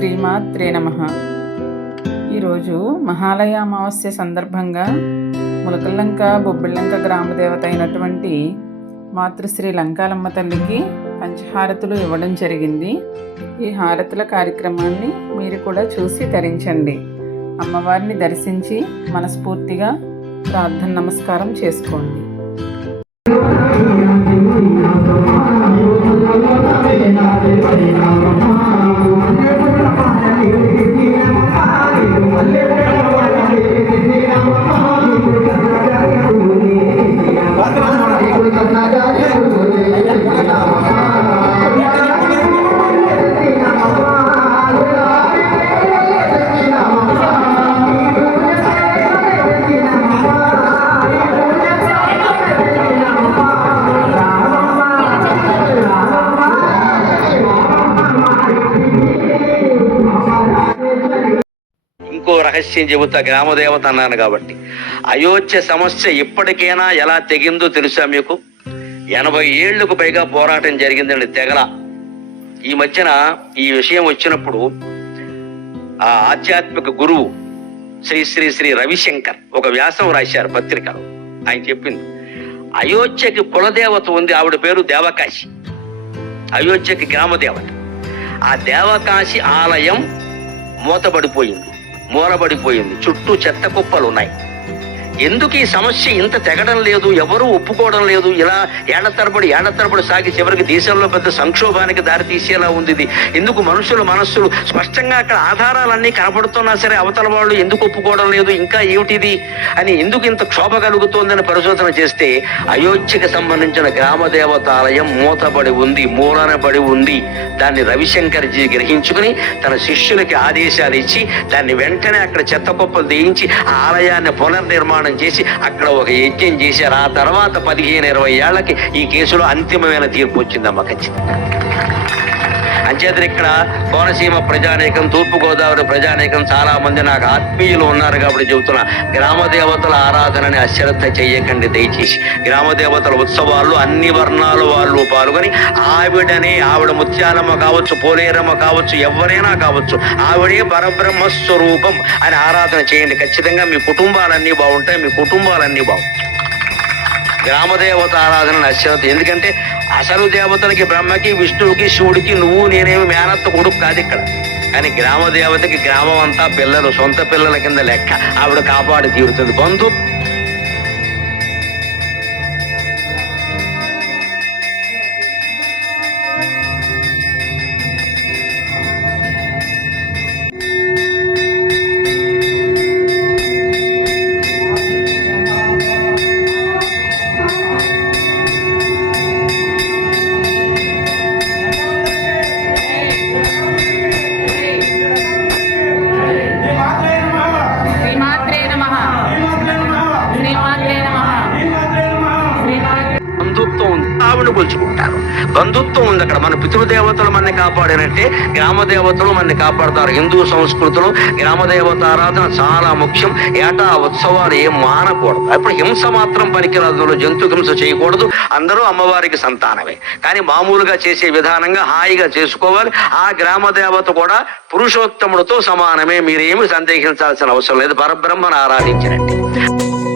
శ్రీమాత్రే నమ ఈరోజు మహాలయ అమావాస్య సందర్భంగా ములకల్లంక బొబ్బిళ్ళంక గ్రామదేవత అయినటువంటి మాతృశ్రీ లంకాలమ్మ తల్లికి పంచహారతులు ఇవ్వడం జరిగింది ఈ హారతుల కార్యక్రమాన్ని మీరు కూడా చూసి ధరించండి అమ్మవారిని దర్శించి మనస్ఫూర్తిగా ప్రార్థన నమస్కారం చేసుకోండి ఇంకో రహస్యం చెబుతా గ్రామదేవత అన్నాను కాబట్టి. అయోధ్య సమస్య ఇప్పటికైనా ఎలా తెగిందో తెలుసా మీకు? ఎనభై ఏళ్ళకు పైగా పోరాటం జరిగిందండి తెగల. ఈ మధ్యన ఈ విషయం వచ్చినప్పుడు ఆ ఆధ్యాత్మిక గురువు శ్రీ శ్రీ శ్రీ రవిశంకర్ ఒక వ్యాసం రాశారు పత్రికలో. ఆయన చెప్పింది అయోధ్యకి కులదేవత ఉంది ఆవిడ పేరు దేవకాశి. అయోధ్యకి గ్రామదేవత. ఆ దేవకాశి ఆలయం మూతబడిపోయింది మూలబడిపోయింది. చుట్టూ చెత్త కుప్పలు ఉన్నాయి ఎందుకు ఈ సమస్య ఇంత తెగడం లేదు? ఎవరూ ఒప్పుకోవడం లేదు. ఇలా ఏళ్ళ తరబడి ఏళ్ళ తరబడి సాగి చివరికి దేశంలో పెద్ద సంక్షోభానికి దారి తీసేలా ఉంది ఇది. ఎందుకు మనుషుల మనస్సులు స్పష్టంగా అక్కడ ఆధారాలన్నీ కనపడుతున్నా సరే అవతల వాళ్ళు ఎందుకు ఒప్పుకోవడం లేదు? ఇంకా ఏమిటిది? అని ఎందుకు ఇంత క్షోభ కలుగుతోందని పరిశోధన చేస్తే అయోధ్యకు సంబంధించిన గ్రామ దేవతాలయం మూతబడి ఉంది మూలనబడి ఉంది. దాన్ని రవిశంకర్ జీ గ్రహించుకుని తన శిష్యులకి ఆదేశాలు ఇచ్చి దాన్ని వెంటనే అక్కడ చెత్త కుప్పలు తీయించి ఆ ఆలయాన్ని పునర్నిర్మాణం చేసి అక్కడ ఒక యజ్ఞం చేశారు. ఆ తర్వాత పదిహేను ఇరవై ఏళ్ళకి ఈ కేసులో అంతిమమైన తీర్పు వచ్చిందమ్మ ఖచ్చితంగా. అంచేతను ఇక్కడ కోనసీమ ప్రజానేకం తూర్పుగోదావరి ప్రజానేకం చాలా మంది నాకు ఆత్మీయులు ఉన్నారు కాబట్టి చెబుతున్నా. గ్రామ దేవతల ఆరాధనని అశ్రద్ధ చెయ్యకండి దయచేసి. గ్రామ దేవతల ఉత్సవాల్లో అన్ని వర్ణాల వాళ్ళు పాల్గొని ఆవిడనే ఆవిడ ముత్యాలమ్మ కావచ్చు పోలేరమ్మ కావచ్చు ఎవరైనా కావచ్చు ఆవిడే పరబ్రహ్మ స్వరూపం అని ఆరాధన చేయండి. ఖచ్చితంగా మీ కుటుంబాలన్నీ బాగుంటాయి మీ కుటుంబాలన్నీ బాగుంటాయి. గ్రామదేవత ఆరాధన అశ్రద్ధ ఎందుకంటే అసలు దేవతలకి బ్రహ్మకి విష్ణువుకి శివుడికి నువ్వు నేనేమి మేనత్త కొడుకు కాదు ఇక్కడ. కానీ గ్రామ దేవతకి గ్రామం అంతా పిల్లలు సొంత పిల్లల కింద లెక్క. ఆవిడ కాపాడి తీరుతుంది. బంధు బంధుత్వం ఉంది బంధుత్వం ఉంది అక్కడ. మన పితృదేవతలు మనని కాపాడినట్టే గ్రామ దేవతలు మనని కాపాడతారు. హిందూ సంస్కృతిలో గ్రామ దేవత ఆరాధన చాలా ముఖ్యం. ఏటా ఉత్సవాలు ఏం మానకూడదు. అప్పుడు హింస మాత్రం పనికిరాదు జంతు హింస చేయకూడదు. అందరూ అమ్మవారికి సంతానమే. కానీ మామూలుగా చేసే విధానంగా హాయిగా చేసుకోవాలి. ఆ గ్రామ దేవత కూడా పురుషోత్తముడితో సమానమే. మీరేమి సందేహించాల్సిన అవసరం లేదు. పరబ్రహ్మను ఆరాధించినట్టే.